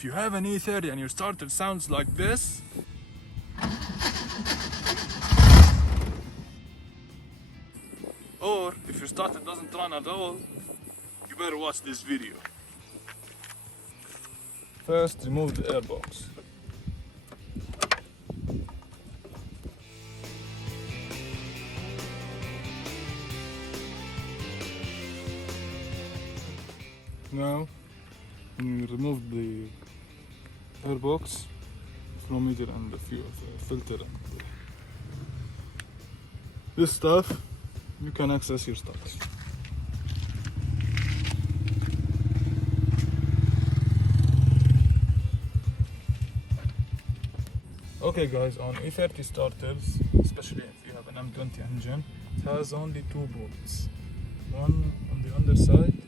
if you have an E30 and your starter sounds like this, or if your starter doesn't run at all, you better watch this video. First, remove the airbox. Now, when you remove the airbox, flow meter and the fuel filter and this stuff, you can access your starter. Okay guys, on E30 starters, especially if you have an M20 engine, it has only two bolts. One on the underside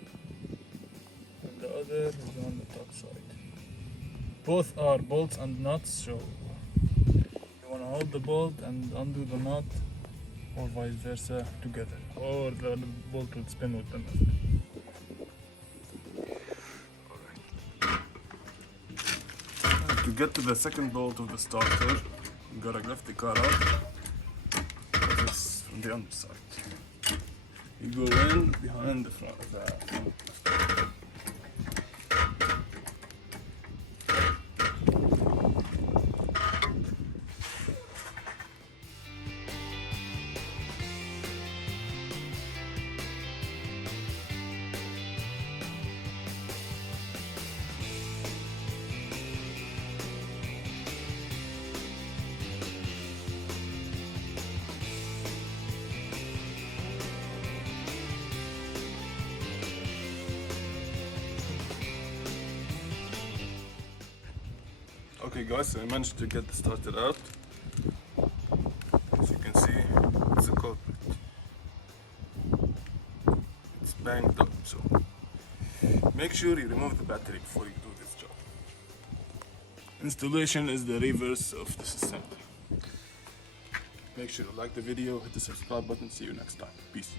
and the other is on the top side. Both are bolts and nuts, so you want to hold the bolt and undo the nut, or vice versa together, or the bolt will spin with the nut. To get to the second bolt of the starter, you gotta lift the car up, this from the underside. You go in behind the front of the starter. Okay guys, so I managed to get the starter out. As you can see, it's a culprit. It's banged up, so make sure you remove the battery before you do this job. Installation is the reverse of this assembly. Make sure you like the video, hit the subscribe button, see you next time. Peace.